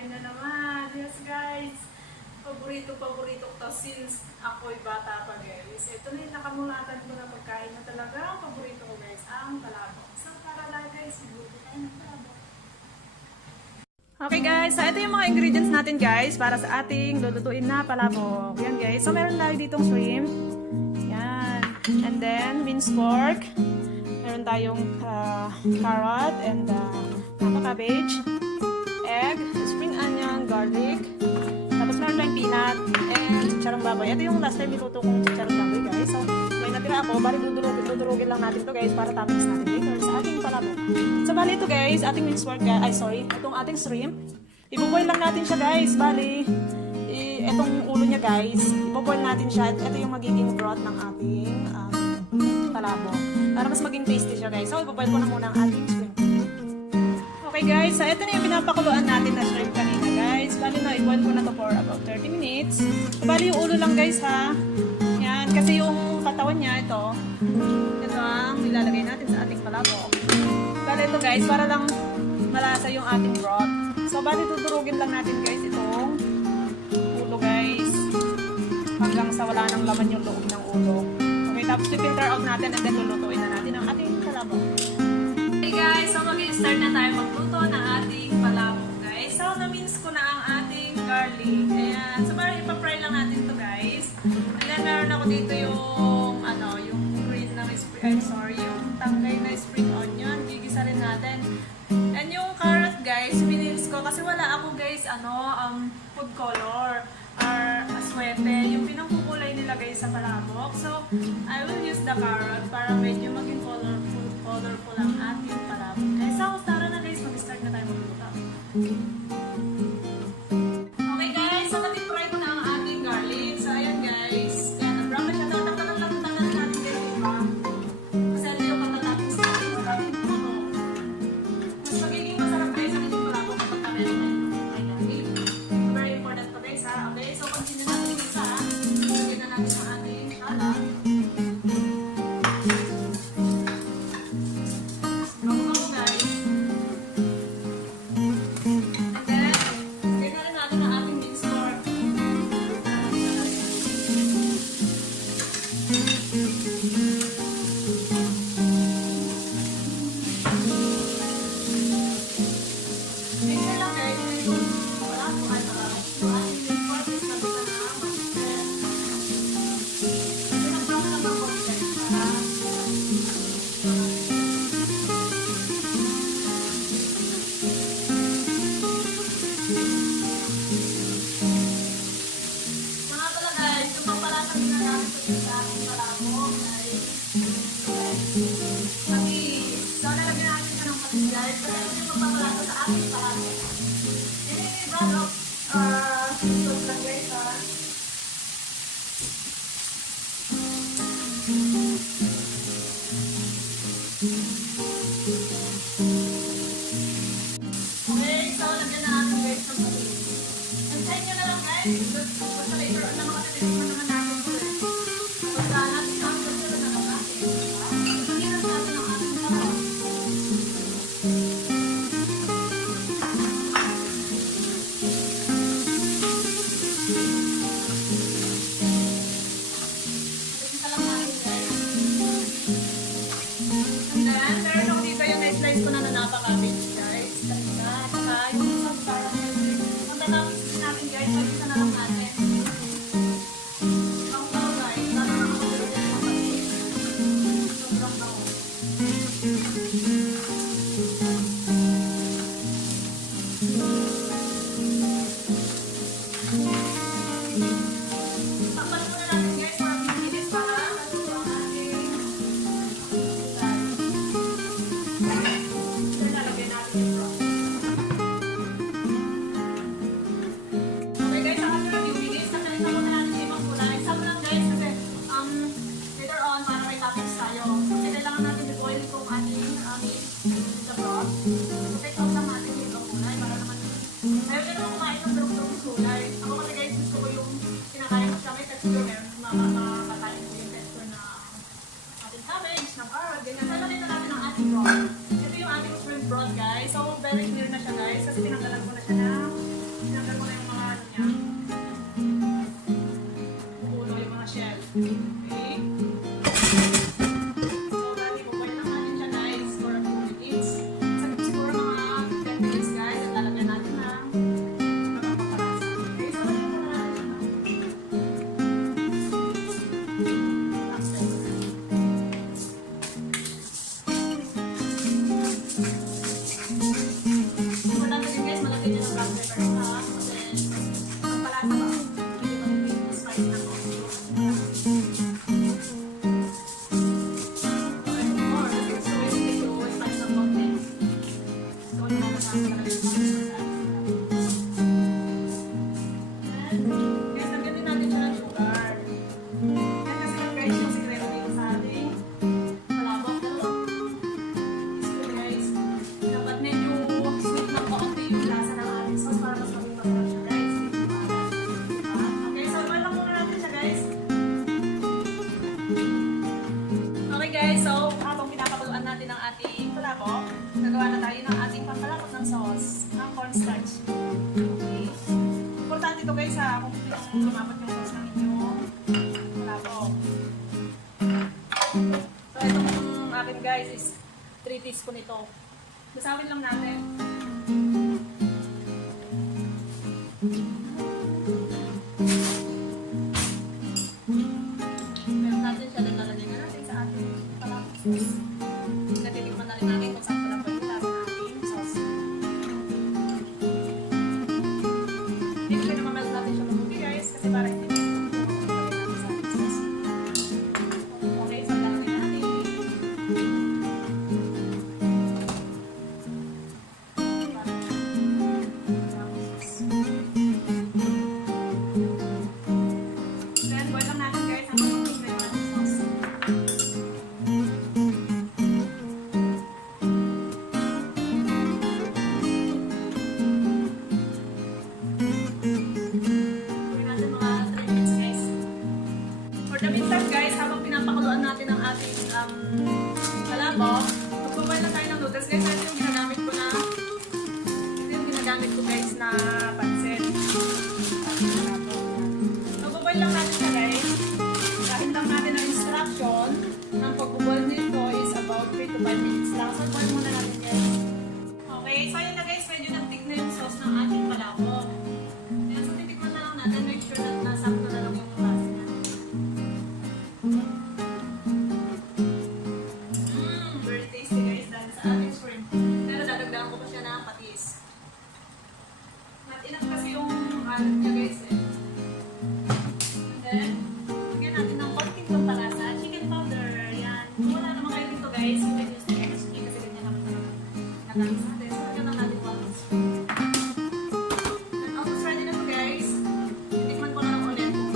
kain na naman. Yes guys, paborito to since ako'y bata pa guys. Ito na yung nakamulatan ko na pagkain na talaga. Paborito ko guys, ang palabok. So para lang guys, siguro tayo ng palabok. Okay guys, so ito yung mga ingredients natin guys para sa ating lulutuin na palabok. Yan guys, so meron tayo ditong shrimp. Yan. And then minced pork. Meron tayong carrot and cabbage, egg, spring onion, garlic. Tapos meron tayong peanut and chicharong baboy. Ito yung last time niluto kong chicharong baboy guys. So may natira ako, bali dudurugin lang natin to guys para toppings natin later sa ating palabok. So bali ito guys, ating minced pork guys. Itong ating shrimp. Iboboil lang natin siya guys. Bali, itong ulo niya guys, iboboil natin siya. Ito yung magiging broth ng ating palabok. Para mas maging tasty siya guys. So iboboil ko na muna ang ating shrimp. Okay guys, so ito na yung pinapakuluan natin na shrimp kanina guys. Bali na, i-boil ko na to for about 30 minutes. So, bali yung ulo lang guys ha. Yan, kasi yung katawan niya, ito ang ilalagay natin sa ating palabok. Bali ito guys, para lang malasa yung ating broth. So bali dudurugin lang natin guys itong ulo guys. Hanggang sa wala nang laman yung loob ng ulo. Okay, tapos i-filter out natin and then lulutuin na natin ang ating palabok. Hey guys, so mag-start na tayo magluto ng ating palabok guys. So na-mince ko na ang ating garlic. Ayan. So parang ipapry lang natin to guys. And then meron ako dito yung yung green na yung tanggay na spring onion. Gigisa rin natin. And yung carrot guys, mince ko kasi wala ako guys food color or aswete. Yung pinangkukulay nila guys sa palabok. So I will use the carrot para medyo maging colorful ang ating palabok. Okay, so tara na guys, mag-start na tayo magluto. Okay guys, so natitry ko na ang ating garlic. So ayan guys, kaya na-brown na siya. Tanggalan natin guys, diba? Kasi ito yung katatapos sa ating maraming puno. Mas magiging masarap guys ang ating palabok kapag kami rin ay garlic. Very important to guys ha. Okay, so continue natin isa ha. Lagyan na natin ang ating salad. Okay guys, ako na taste ko nito. Basawin lang natin. Meron natin siya, lalagay na natin sa ating palabok sauce. Natitikman na rin natin kung saan pala pwede natin ating sauce. Hindi ko naman natin siya mabuti guys, kasi para hindi guys, habang pinapakuluan natin ang ating palabok, magbaboil na tayo ng noodles. Guys, ito yung ginagamit ko na guys na pancit. Magbaboil lang natin siya guys. Dahil lang natin ang instruction ng pagbaboil nito is about 3 to 5 minutes lang. So, boil muna natin guys. Okay, so yun na guys, medyo nag-thick na yung sauce ng ating palabok. Kaya so, titikman na lang natin. Make sure na nasakto na lang yung klase natin. Very tasty guys dahil sa ating shrimp. Pero dadagdagan ko pa siya ng patis. Not enough kasi yung alat niya guys eh. And then, lagyan natin ng konting pampalasa. Chicken powder. Yan. Kung wala naman kayo dito guys, you can use the MSG kasi ganyan naman natin. So, lagyan lang natin 1 teaspoon. And almost ready na to guys. Titikman ko na lang ulit kung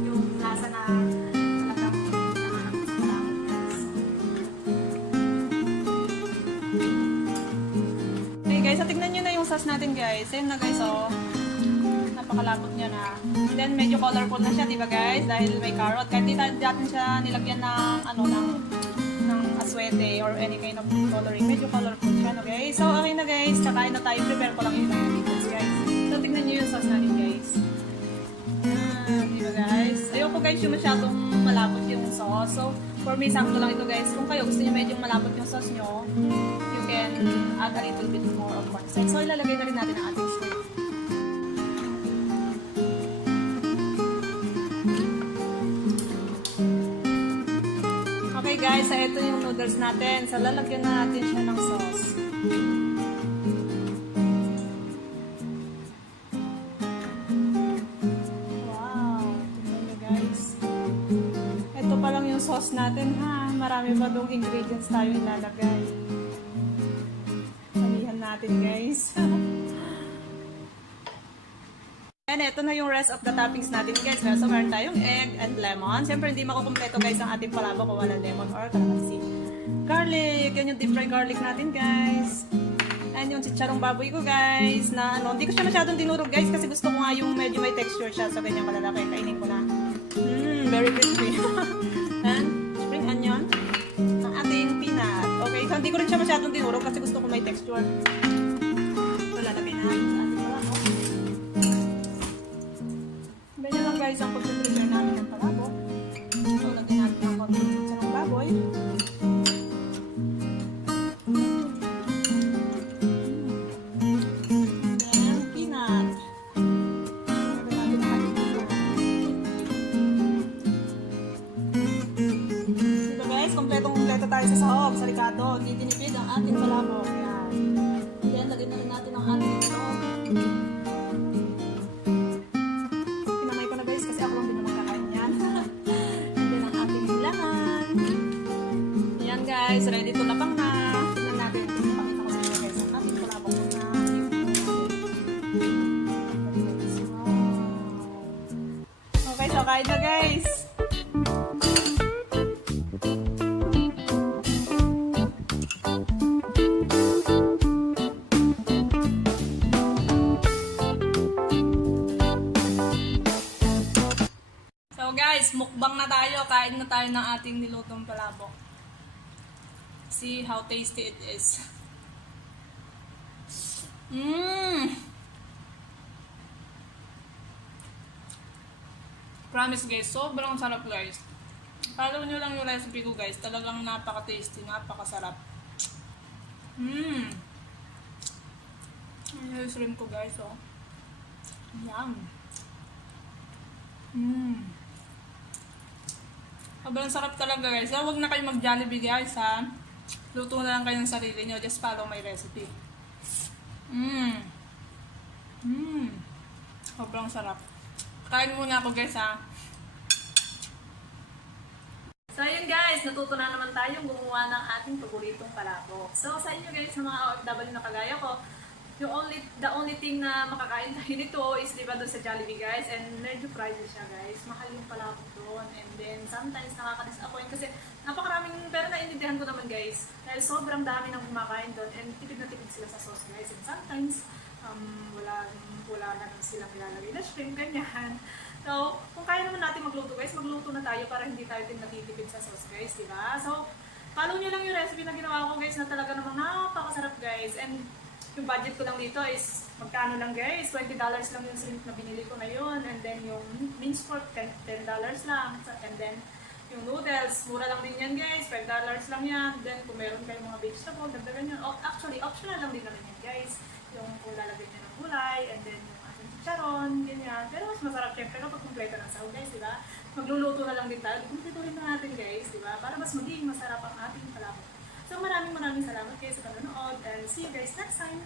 yung lasa na talagang nahanap ko sa palabok guys. Okay guys, so tignan nyo na yung sauce natin guys. Same na guys, oh. Napakalapot niya na. And then medyo colorful na siya, diba guys? Dahil may carrot. Kahit di natin siya nilagyan ng ng aswete or any kind of coloring. Medyo colorful siya, no guys? So okay na guys, kakain na tayo. Prepare ko lang yung ingredients guys. So tignan nyo yung sauce natin guys. Diba guys? Ayoko guys yung masyadong malapot yung sauce. So for me, sakto lang ito guys. Kung kayo gusto nyo medyo malapot yung sauce nyo, you can add a little bit more of pancit. So ilalagay na rin natin ang ating shrimp. Okay guys, so ito yung noodles natin. So lalagyan na natin siya ng sauce. Wow, tingnan nyo guys. Ito pa lang yung sauce natin ha. Marami pa dong ingredients tayo ilalagay. Samihan natin guys. And ito na yung rest of the toppings natin guys. So meron tayong egg and lemon. Siyempre hindi makukumpleto guys ang ating palabok kung wala lemon or calamansi. Garlic. Yan yung deep fry garlic natin guys. And yung chicharong baboy ko guys. Na hindi ko siya masyadong dinurog guys kasi gusto ko nga yung medyo may texture siya. So ganyan kalalaki. Kainin ko na. Very crispy. And spring onion. Ang ating peanut. Okay. So hindi ko rin siya masyadong dinurog kasi gusto ko may texture. So lalagay na natin sa ating palabok. Ganyan lang guys ang pag-prepare namin ng palabok. So, lagyan natin ang konting chicharong baboy. Then, peanut. Lagyan natin ang ating peanut. Diba guys, kompletong-kompleto tayo sa sahog, sa ricado. Hindi tinipid ang ating palabok. Yan. Then, lagyan na rin natin ang ating sahog. Guys, ready to lapang na. Tingnan natin. Pakita ko sa inyo guys ang ating palabok na. Okay, so kain na guys. So guys, mukbang na tayo. Kain na tayo ng ating nilutong palabok. See how tasty it is. Promise guys, sobrang sarap guys. Follow nyo lang yung recipe ko guys. Talagang napaka-tasty, napakasarap. Yung shrimp ko guys, oh. Yum. Sobrang sarap talaga guys. So, huwag na kayo mag-Jollibee guys ha. Luto na lang kayo ng sarili nyo. Just follow my recipe. Sobrang sarap. Kain muna ako guys ha. So ayun guys, natuto na naman tayong gumawa ng ating paboritong palabok. So sa inyo guys, sa mga OFW na kagaya ko, the only thing na makakain tayo nito is diba doon sa Jollibee guys, and medyo pricey siya guys. Mahal yung palabok doon, and then sometimes nakaka-disappoint kasi napakaraming, pero naiintindihan ko naman guys, dahil sobrang dami nang kumakain doon, and tipid na tipid sila sa sauce guys, and sometimes wala na silang nilalagay na shrimp, ganyan. So, kung kaya naman natin magluto guys, magluto na tayo para hindi tayo din natitipid sa sauce guys, diba? So, follow nyo lang yung recipe na ginawa ko guys, na talaga namang napakasarap guys. And yung budget ko lang dito is, magkano lang guys, $20 lang yung shrimp na binili ko na yun. And then yung minced pork, $10 lang. And then yung noodles, mura lang din yan guys, $5 lang yan. Then kung meron kayong mga vegetable, dagdagan yun. Actually, optional lang din naman yan guys. Yung kung lalagyan nyo ng gulay, and then yung ating chicharon, ganyan. Pero mas masarap syempre kapag kumpleto ng sahog guys, diba? Magluluto na lang din tayo. Kumpleto rin na natin guys, diba? Para mas maging masarap ang ating palabok. So maraming salamat guys sa panonood, and see you guys next time!